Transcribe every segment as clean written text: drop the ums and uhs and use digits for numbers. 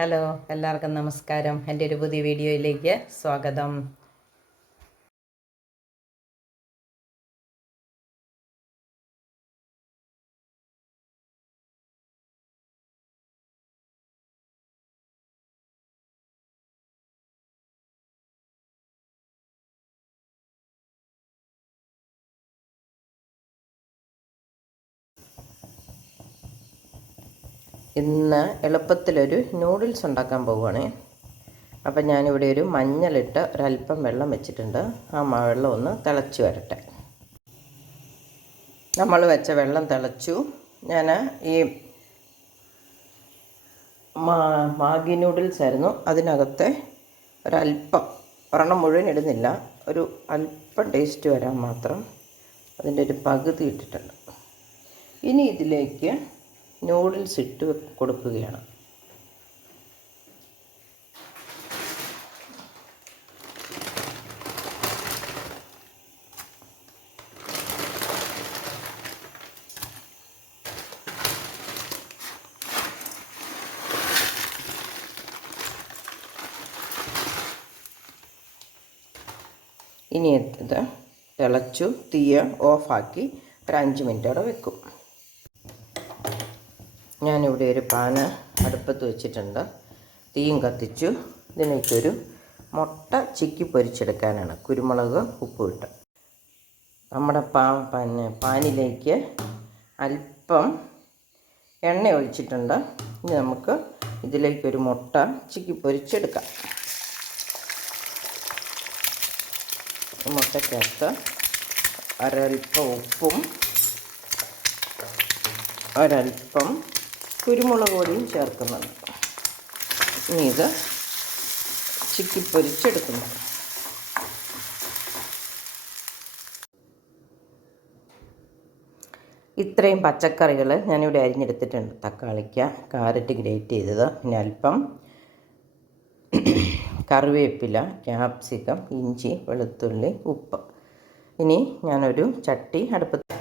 Hello, എല്ലാവർക്കും നമസ്കാരം. എൻ്റെ ഒരു പുതിയ വീഡിയോയിലേക്ക് സ്വാഗതം. ഇന്ന് എളുപ്പത്തിലൊരു നൂഡിൽസ് ഉണ്ടാക്കാൻ പോവുകയാണേ. അപ്പം ഞാനിവിടെ ഒരു മഞ്ഞളിട്ട് ഒരല്പം വെള്ളം വെച്ചിട്ടുണ്ട്. ആ വെള്ളം ഒന്ന് തിളച്ച് വരട്ടെ. നമ്മൾ വെച്ച വെള്ളം തിളച്ചു. ഞാൻ ഈ മാഗി നൂഡിൽസ് ആയിരുന്നു, അതിനകത്തെ ഒരല്പം, ഒരെണ്ണം മുഴുവൻ ഇടുന്നില്ല, ഒരു അല്പം ടേസ്റ്റ് വരാൻ മാത്രം അതിൻ്റെ ഒരു പകുതി ഇട്ടിട്ടുണ്ട്. ഇനി ഇതിലേക്ക് നൂഡിൽസ് ഇട്ട് കൊടുക്കുകയാണ്. ഇനി ഇത് തിളച്ചു, തീയ ഓഫാക്കി ഒരു 5 മിനിറ്റോടെ വെക്കും. ഞാനിവിടെ ഒരു പാന് അടുപ്പത്ത് വെച്ചിട്ടുണ്ട്, തീയും കത്തിച്ചു. ഇതിലേക്കൊരു മുട്ട ചിക്കി പൊരിച്ചെടുക്കാനാണ്, കുരുമുളക് ഉപ്പും ഇട്ട്. നമ്മുടെ പാനിലേക്ക് അല്പം എണ്ണ ഒഴിച്ചിട്ടുണ്ട്. ഇനി നമുക്ക് ഇതിലേക്കൊരു മുട്ട ചിക്കി പൊരിച്ചെടുക്കാം. മുട്ടയ്ക്കകത്ത് ഒരൽപ്പം ഉപ്പും ഒരൽപ്പം കുരുമുളക് പൊടിയും ചേർക്കുന്നുണ്ട്. ഇനി ഇത് ചിക്കി പൊരിച്ചെടുക്കുന്നു. ഇത്രയും പച്ചക്കറികൾ ഞാനിവിടെ അരിഞ്ഞെടുത്തിട്ടുണ്ട്. തക്കാളിക്ക, കാരറ്റ് ഗ്രേറ്റ് ചെയ്തത്, പിന്നെ അല്പം കറിവേപ്പില, ക്യാപ്സിക്കം, ഇഞ്ചി, വെളുത്തുള്ളി, ഉപ്പ്. ഇനി ഞാനൊരു ചട്ടി അടുപ്പത്ത്,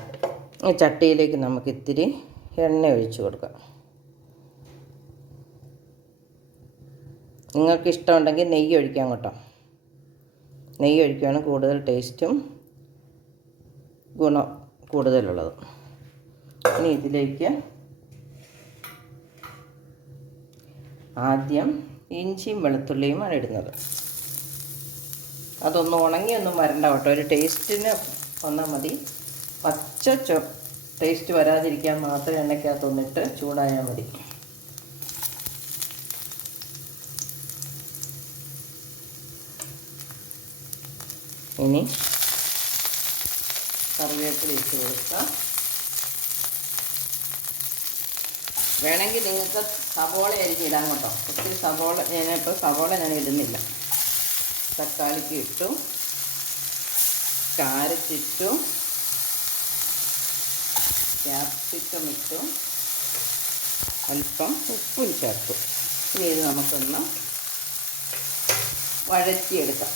ഈ ചട്ടിയിലേക്ക് നമുക്ക് ഇത്തിരി എണ്ണ ഒഴിച്ച് കൊടുക്കാം. നിങ്ങൾക്ക് ഇഷ്ടമുണ്ടെങ്കിൽ നെയ്യ് ഒഴിക്കാം കേട്ടോ. നെയ്യ് ഒഴിക്കുകയാണ് കൂടുതൽ ടേസ്റ്റും ഗുണം കൂടുതലുള്ളത്. ഇനി ഇതിലേക്ക് ആദ്യം ഇഞ്ചിയും വെളുത്തുള്ളിയുമാണ് ഇടുന്നത്. അതൊന്ന് ഉണങ്ങിയൊന്നും വരണ്ട കേട്ടോ, ഒരു ടേസ്റ്റിന് വന്നാൽ മതി. പച്ച ടേസ്റ്റ് വരാതിരിക്കാൻ മാത്രം എണ്ണയ്ക്കകത്തൊന്നിട്ട് ചൂടായാൽ മതി. ഇനി കറിവേപ്പില ഇട്ട് കൊടുക്കാം. വേണമെങ്കിൽ നിങ്ങൾക്ക് സവോള അരിഞ്ഞിടാൻ കേട്ടോ. ഒത്തിരി സവോള ഞാൻ ഇടുന്നില്ല. തക്കാളിക്ക് ഇട്ടു, കാരറ്റ് ഇട്ടു, ക്യാപ്സിക്കം ഇട്ടു, അല്പം ഉപ്പും ചേർത്തു. ഇനി ഇത് നമുക്കൊന്ന് വഴറ്റിയെടുക്കാം.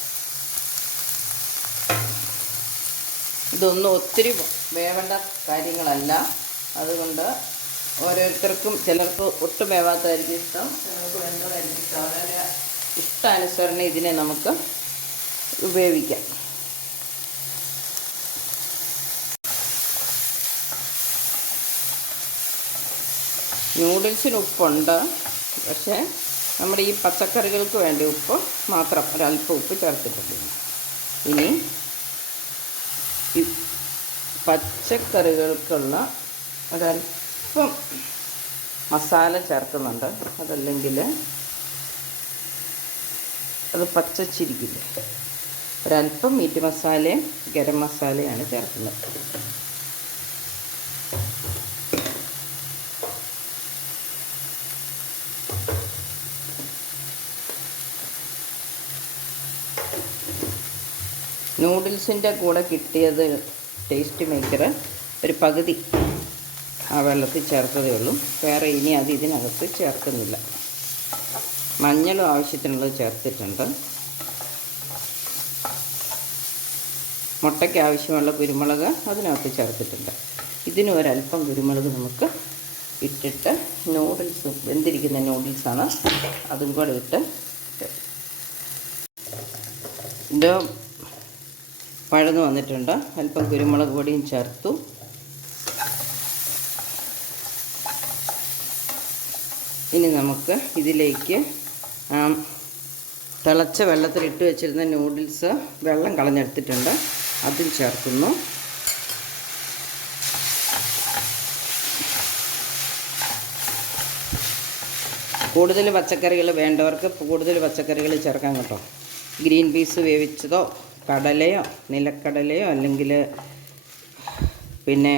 ഇതൊന്നും ഒത്തിരി വേവേണ്ട കാര്യങ്ങളല്ല, അതുകൊണ്ട് ഓരോരുത്തർക്കും, ചിലർക്ക് ഒട്ടും വേവാത്തതായിരിക്കും ഇഷ്ടം, ചിലർക്ക് വേണ്ടതായിരിക്കും ഇഷ്ടം. അവരുടെ ഇഷ്ടാനുസരണം ഇതിനെ നമുക്ക് ഉപയോഗിക്കാം. നൂഡിൽസിന് ഉപ്പുണ്ട്, പക്ഷേ നമ്മുടെ ഈ പച്ചക്കറികൾക്ക് വേണ്ടി ഉപ്പ് മാത്രം ഒരല്പം ഉപ്പ് ചേർത്തിട്ടുണ്ട്. ഇനി ഈ പച്ചക്കറികൾക്കുള്ള ഒരല്പം മസാല ചേർക്കുന്നുണ്ട്. അതല്ലെങ്കിൽ അത് പച്ചച്ചിരിക്കില്ല. ഒരല്പം മീറ്റ് മസാലയും ഗരം മസാലയാണ് ചേർക്കുന്നത്. നൂഡിൽസിൻ്റെ കൂടെ കിട്ടിയത് ടേസ്റ്റ് മേക്കർ ഒരു പകുതി ആ വെള്ളത്തിൽ ചേർത്തതേ ഉള്ളൂ. വേറെ ഇനി അത് ഇതിനകത്ത് ചേർക്കുന്നില്ല. മഞ്ഞളും ആവശ്യത്തിനുള്ളത് ചേർത്തിട്ടുണ്ട്. മുട്ടയ്ക്ക് ആവശ്യമുള്ള കുരുമുളക് അതിനകത്ത് ചേർത്തിട്ടുണ്ട്. ഇതിന് ഒരല്പം കുരുമുളക് നമുക്ക് ഇട്ടിട്ട് നൂഡിൽസ് വെന്തിരിക്കുന്ന നൂഡിൽസാണ്, അതും കൂടെ ഇട്ട് ഇത് വഴന്ന് വന്നിട്ടുണ്ട്. അല്പം കുരുമുളക് പൊടിയും ചേർത്തു. ഇനി നമുക്ക് ഇതിലേക്ക് തിളച്ച വെള്ളത്തിലിട്ട് വെച്ചിരുന്ന നൂഡിൽസ് വെള്ളം കളഞ്ഞെടുത്തിട്ടുണ്ട്, അതും ചേർക്കുന്നു. കൂടുതൽ പച്ചക്കറികൾ വേണ്ടവർക്ക് കൂടുതൽ പച്ചക്കറികൾ ചേർക്കാം കേട്ടോ. ഗ്രീൻ പീസ് വേവിച്ചതോ കടലയോ നിലക്കടലയോ അല്ലെങ്കിൽ പിന്നെ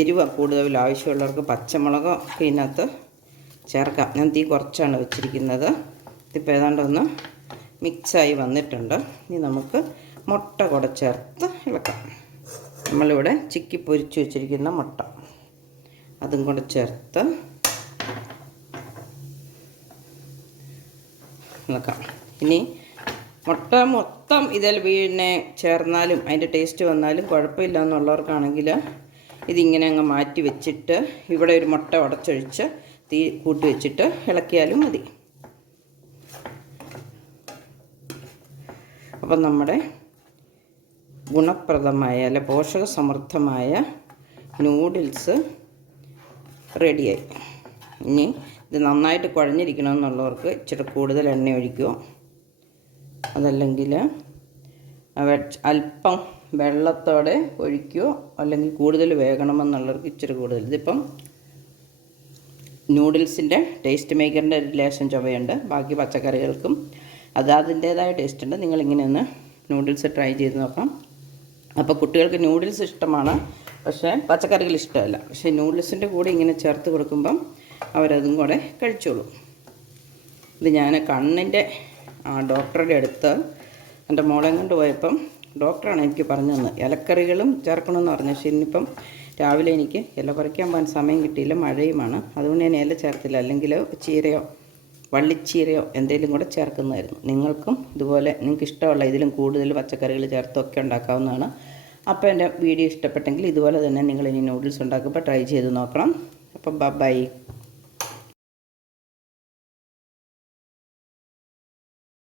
എരിവ് കൂടുതൽ ആവശ്യമുള്ളവർക്ക് പച്ചമുളകോ ഒക്കെ ഇതിനകത്ത് ചേർക്കാം. ഞാൻ തീ കുറച്ചാണ് വെച്ചിരിക്കുന്നത്. ഇതിപ്പോൾ ഏതാണ്ടൊന്ന് മിക്സായി വന്നിട്ടുണ്ട്. ഇനി നമുക്ക് മുട്ട കൂടെ ചേർത്ത് ഇളക്കാം. നമ്മളിവിടെ ചിക്കി പൊരിച്ച് വെച്ചിരിക്കുന്ന മുട്ട അതും കൂടെ ചേർത്ത് ഇളക്കാം. ഇനി മുട്ട മൊത്തം ഇതിൽ പിന്നെ ചേർന്നാലും അതിൻ്റെ ടേസ്റ്റ് വന്നാലും കുഴപ്പമില്ല എന്നുള്ളവർക്കാണെങ്കിൽ ഇതിങ്ങനെ അങ്ങ് മാറ്റി വെച്ചിട്ട് ഇവിടെ ഒരു മുട്ട ഉടച്ചൊഴിച്ച് തീ കൂട്ടി വെച്ചിട്ട് ഇളക്കിയാലും മതി. അപ്പം നമ്മുടെ ഗുണപ്രദമായ അല്ല പോഷകസമൃദ്ധമായ നൂഡിൽസ് റെഡിയായി. ഇനി ഇത് നന്നായിട്ട് കുഴഞ്ഞിരിക്കണമെന്നുള്ളവർക്ക് ഇച്ചിരി കൂടുതൽ എണ്ണ ഒഴിക്കുമോ, അതല്ലെങ്കിൽ അല്പം വെള്ളത്തോടെ ഒഴിക്കുകയോ, അല്ലെങ്കിൽ കൂടുതൽ വേകണമെന്നുള്ളവർക്ക് ഇച്ചിരി കൂടുതൽ. ഇതിപ്പം നൂഡിൽസിൻ്റെ ടേസ്റ്റ് മേക്കറിൻ്റെ ഒരു ലേശം ചുവയുണ്ട്. ബാക്കി പച്ചക്കറികൾക്കും അത് അതിൻ്റേതായ ടേസ്റ്റ് ഉണ്ട്. നിങ്ങളിങ്ങനെ ഒന്ന് നൂഡിൽസ് ട്രൈ ചെയ്ത് നോക്കാം. അപ്പോൾ കുട്ടികൾക്ക് നൂഡിൽസ് ഇഷ്ടമാണ്, പക്ഷേ പച്ചക്കറികൾ ഇഷ്ടമല്ല. പക്ഷേ നൂഡിൽസിൻ്റെ കൂടെ ഇങ്ങനെ ചേർത്ത് കൊടുക്കുമ്പം അവരതും കൂടെ കഴിച്ചോളും. ഇത് ഞാൻ കണ്ണിൻ്റെ ഡോക്ടറുടെ അടുത്ത് എൻ്റെ മോളെ കൊണ്ട് പോയപ്പം ഡോക്ടറാണ് എനിക്ക് പറഞ്ഞു തന്നത് ഇലക്കറികളും ചേർക്കണമെന്ന് പറഞ്ഞു. പക്ഷേ ഇന്നിപ്പം രാവിലെ എനിക്ക് ഇല പറിക്കാൻ പോകാൻ സമയം കിട്ടിയില്ല, മഴയുമാണ്. അതുകൊണ്ട് ഞാൻ ഇല ചേർത്തില്ല. അല്ലെങ്കിൽ ചീരയോ വള്ളിച്ചീരയോ എന്തെങ്കിലും കൂടെ ചേർക്കുന്നതായിരുന്നു. നിങ്ങൾക്കും ഇതുപോലെ നിങ്ങൾക്ക് ഇഷ്ടമുള്ള ഇതിലും കൂടുതൽ പച്ചക്കറികൾ ചേർത്തൊക്കെ ഉണ്ടാക്കാവുന്നതാണ്. അപ്പോൾ എൻ്റെ വീഡിയോ ഇഷ്ടപ്പെട്ടെങ്കിൽ ഇതുപോലെ തന്നെ നിങ്ങൾ ഇനി നൂഡിൽസ് ഉണ്ടാക്കുമ്പോൾ ട്രൈ ചെയ്ത് നോക്കണം. അപ്പം ബൈ.